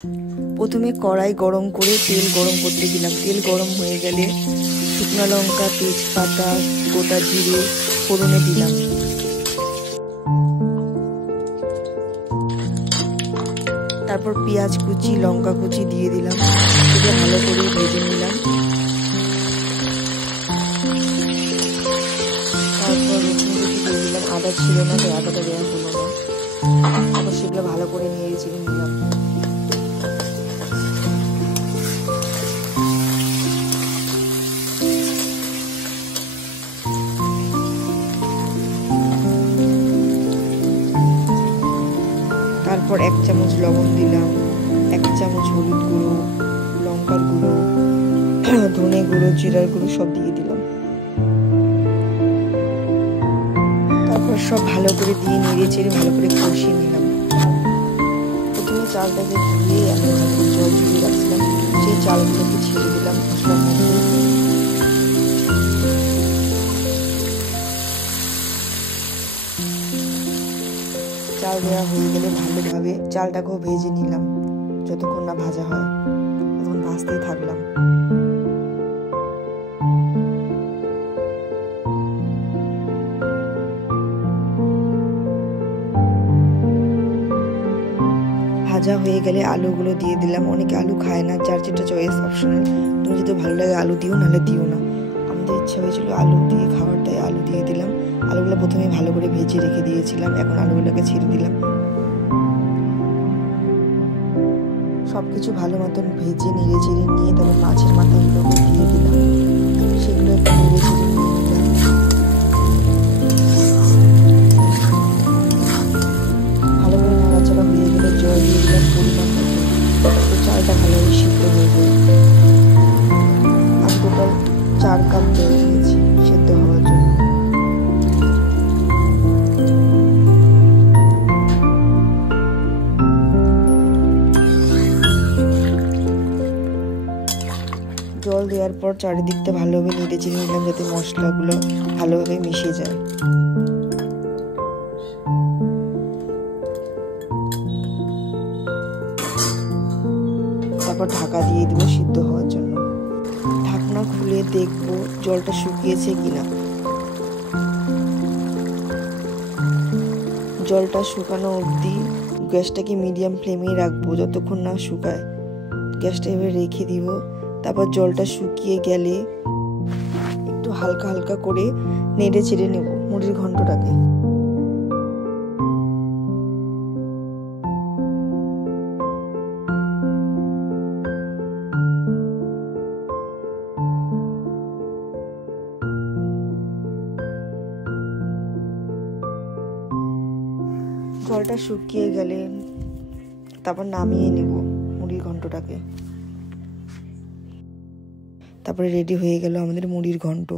প্রথমে কড়াই গরম করে তেল গরম করতে দিলাম। তেল গরম হয়ে গেলে শুকনো লঙ্কা, তেজপাতা, গোটা জিরে ফোড়নে দিলাম। তারপর পেঁয়াজ কুচি, লঙ্কা কুচি দিয়ে দিলাম। সেটা ভালো করে ভেজে নিলাম। তারপর রসুন কুচি দিয়ে দিলাম। আদা ছিল না, তাই আদাটা দেওয়া হলো না। তারপর সেগুলো ভালো করে নিয়ে চেড়ে নিলাম। তারপর 1 চামচ লবণ দিলাম, 1 চামচ হলুদ গুঁড়ো, লঙ্কার গুঁড়ো, ধনে গুঁড়ো, জিরার গুঁড়ো সব দিয়ে দিলাম। তারপর সব ভালো করে দিয়ে নেড়ে চেড়ে ভালো করে কষিয়ে নিলাম। প্রথমে চালটাকে ধুয়ে আমি জল দিয়ে রাখছিলাম, সেই চালগুলোকে ছেড়ে দিলাম মশলার মধ্যে। চাল দেওয়া হয়ে গেলে ভালোভাবে চালটাকেও ভেজে নিলাম। যতক্ষণ না ভাজা হয় ততক্ষণ ভাজতেই থাকলাম। ভাজা হয়ে গেলে আলুগুলো দিয়ে দিলাম। অনেকে আলু খায় না, যার যেটা চয়েস, অপশনাল। তুমি যদি ভালো লাগে আলু দিও, নাহলে দিও না। আমাদের ইচ্ছা হয়েছিল আলু দিয়ে খাওয়ার, তাই আলু দিয়ে দিলাম। আলুগুলো প্রথমে ভালো করে ভেজে রেখে দিয়েছিলাম, এখন আলুগুলোকে ছেড়ে দিলাম। সবকিছু ভালো মতন ভেজে নেড়ে চেড়ে নিয়ে তারপর মাছের মাথাগুলোকে দিয়ে দিলাম। সেগুলো একটু নেড়ে চেড়ে নিয়ে দিলাম। ভালো করে নাড়াচাড়া হয়ে গেলে জল দিয়ে দিলাম পরিমাণ মতো। চালটা ভালোভাবে সিদ্ধ হয়ে যায়। আমি টোটাল 4 কাপ জল দিয়েছি সিদ্ধ হওয়ার জন্য। জল দেওয়ার পর চারিদিকটা ভালোভাবে নেড়ে চেড়ে নিলাম, যাতে মশলাগুলো ভালোভাবে মিশে যায়। তারপর ঢাকা দিয়ে দেবো সিদ্ধ হওয়ার জন্য। ঢাকনা খুলে দেখবো জলটা শুকিয়েছে কিনা। জলটা শুকানো অবধি গ্যাসটাকে মিডিয়াম ফ্লেমেই রাখবো, যতক্ষণ না শুকায়। গ্যাসটা এভাবে রেখে দিব। তারপর জলটা শুকিয়ে গেলে একটু হালকা হালকা করে নেড়ে চেড়ে নেব মুড়ির ঘন্টটাকে। জলটা শুকিয়ে গেলে তারপর নামিয়ে নেব মুড়ির ঘন্টটাকে। তারপরে রেডি হয়ে গেল আমাদের মুড়ির ঘন্ট।